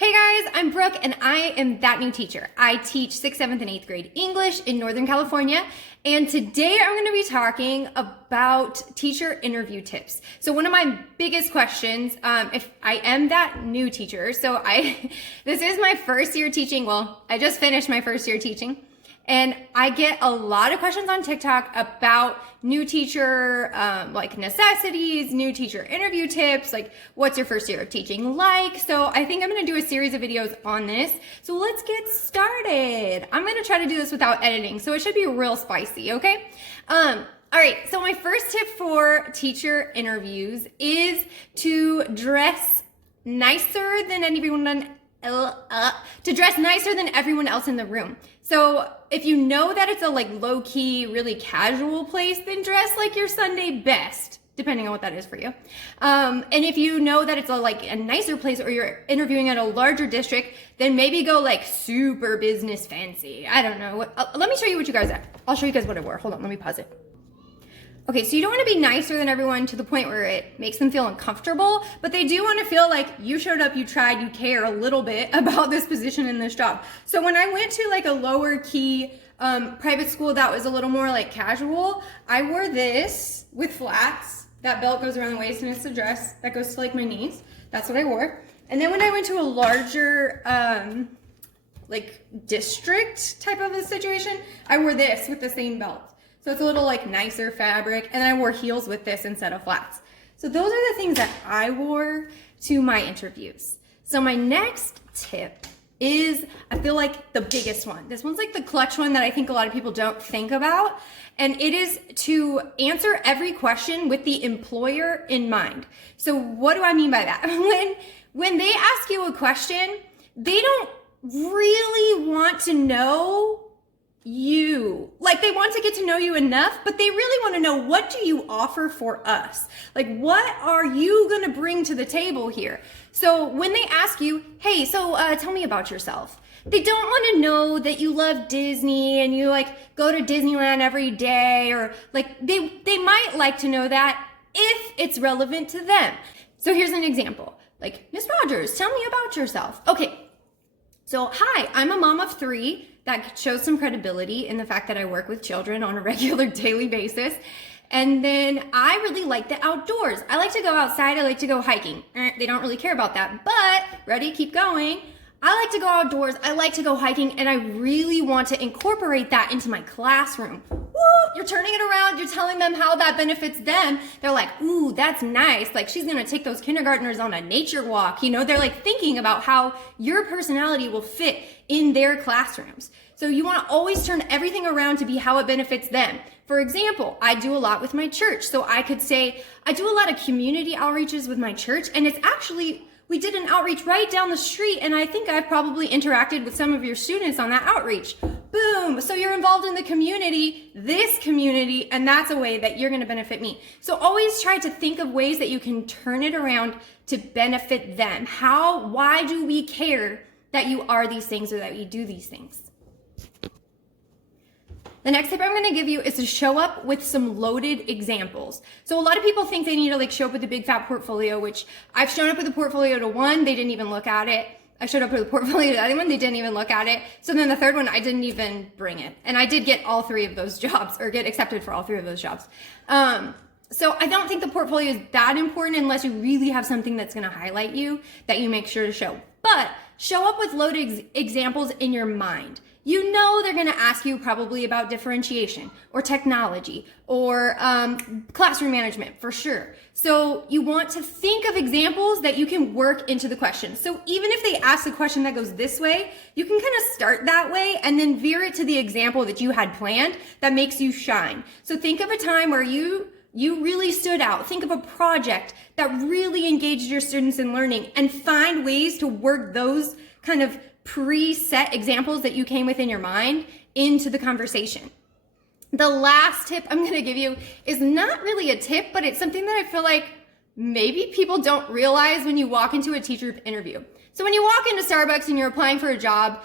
Hey guys, I'm Brooke and I am that new teacher. I teach 6th, 7th, and 8th grade English in Northern California. And today I'm going to be talking about teacher interview tips. So one of my biggest questions, if I am that new teacher, this is my first year teaching. Well, I just finished my first year teaching. And I get a lot of questions on TikTok about new teacher necessities, new teacher interview tips, like what's your first year of teaching like? So I think I'm going to do a series of videos on this. So let's get started. I'm going to try to do this without editing, so it should be real spicy, okay? All right, so my first tip for teacher interviews is to dress nicer than everyone else in the room. So if you know that it's a low-key, really casual place, then dress like your Sunday best, depending on what that is for you. And if you know that it's a nicer place or you're interviewing at a larger district, then maybe go super business fancy. I don't know. Let me show you what you guys are. I'll show you guys what I wore. Hold on, let me pause it. Okay, so you don't want to be nicer than everyone to the point where it makes them feel uncomfortable, but they do want to feel like you showed up, you tried, you care a little bit about this position in this job. So when I went to a lower key private school that was a little more casual, I wore this with flats. That belt goes around the waist and it's a dress that goes to my knees. That's what I wore. And then when I went to a larger district type of a situation, I wore this with the same belt. So it's a little nicer fabric, and then I wore heels with this instead of flats. So those are the things that I wore to my interviews. So my next tip is, I feel the biggest one. This one's the clutch one that I think a lot of people don't think about. And it is to answer every question with the employer in mind. So what do I mean by that? When they ask you a question, they don't really want to know you. They want to get to know you enough, but they really want to know, what do you offer for us? What are you going to bring to the table here? So when they ask you, hey, tell me about yourself. They don't want to know that you love Disney and you go to Disneyland every day, or they might like to know that if it's relevant to them. So here's an example. Miss Rogers, tell me about yourself. Okay. So, hi, I'm a mom of 3. That shows some credibility in the fact that I work with children on a regular daily basis. And then I really like the outdoors. I like to go outside. I like to go hiking. They don't really care about that, but ready, keep going. I like to go outdoors. I like to go hiking, and I really want to incorporate that into my classroom. Woo! You're turning it around. You're telling them how that benefits them. They're like, ooh, that's nice. She's going to take those kindergartners on a nature walk. They're thinking about how your personality will fit in their classrooms. So you want to always turn everything around to be how it benefits them. For example, I do a lot with my church. So I could say I do a lot of community outreaches with my church, and it's actually, we did an outreach right down the street, and I think I've probably interacted with some of your students on that outreach. Boom! So you're involved in the community, this community, and that's a way that you're going to benefit me. So always try to think of ways that you can turn it around to benefit them. Why do we care that you are these things or that you do these things? The next tip I'm going to give you is to show up with some loaded examples. So a lot of people think they need to show up with a big fat portfolio, which I've shown up with a portfolio to one, they didn't even look at it. I showed up with a portfolio to the other one, they didn't even look at it. So then the third one, I didn't even bring it. And I did get all 3 of those jobs, or get accepted for all 3 of those jobs. So I don't think the portfolio is that important unless you really have something that's going to highlight you that you make sure to show. But show up with loaded examples in your mind. You know they're going to ask you probably about differentiation or technology or classroom management for sure. So you want to think of examples that you can work into the question. So even if they ask a question that goes this way, you can kind of start that way and then veer it to the example that you had planned that makes you shine. So think of a time where you really stood out. Think of a project that really engaged your students in learning, and find ways to work those kind of preset examples that you came with in your mind into the conversation. The last tip I'm going to give you is not really a tip, but it's something that I feel maybe people don't realize when you walk into a teacher interview. So when you walk into Starbucks and you're applying for a job,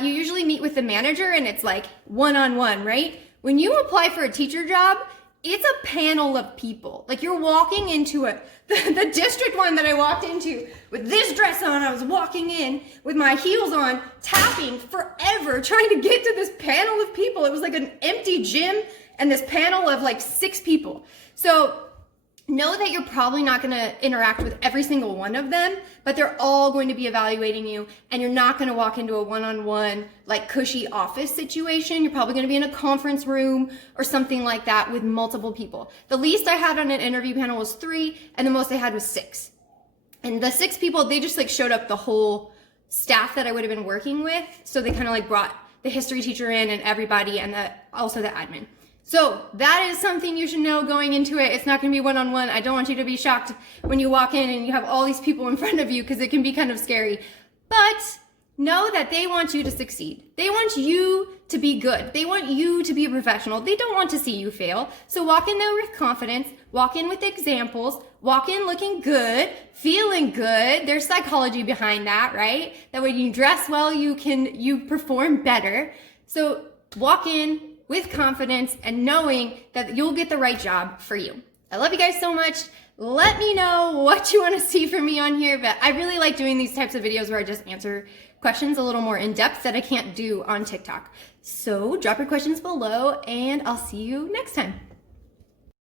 you usually meet with the manager and it's one-on-one, right? When you apply for a teacher job, it's a panel of people. Like you're walking into it. The district one that I walked into with this dress on, I was walking in with my heels on, tapping forever, trying to get to this panel of people. It was like an empty gym and this panel of like 6 people. So know that you're probably not going to interact with every single one of them, but they're all going to be evaluating you, and you're not going to walk into a one-on-one like cushy office situation. You're probably going to be in a conference room or something like that with multiple people. The least I had on an interview panel was 3, and the most I had was 6. And the 6 people, they just like showed up the whole staff that I would have been working with. So they kind of like brought the history teacher in and everybody, and also the admin. So that is something you should know going into it. It's not going to be one-on-one. I don't want you to be shocked when you walk in and you have all these people in front of you, because it can be kind of scary. But know that they want you to succeed. They want you to be good. They want you to be a professional. They don't want to see you fail. So walk in there with confidence, walk in with examples, walk in looking good, feeling good. There's psychology behind that, right? That when you dress well, you perform better. So walk in with confidence and knowing that you'll get the right job for you. I love you guys so much. Let me know what you want to see from me on here, but I really like doing these types of videos where I just answer questions a little more in depth that I can't do on TikTok. So drop your questions below, and I'll see you next time.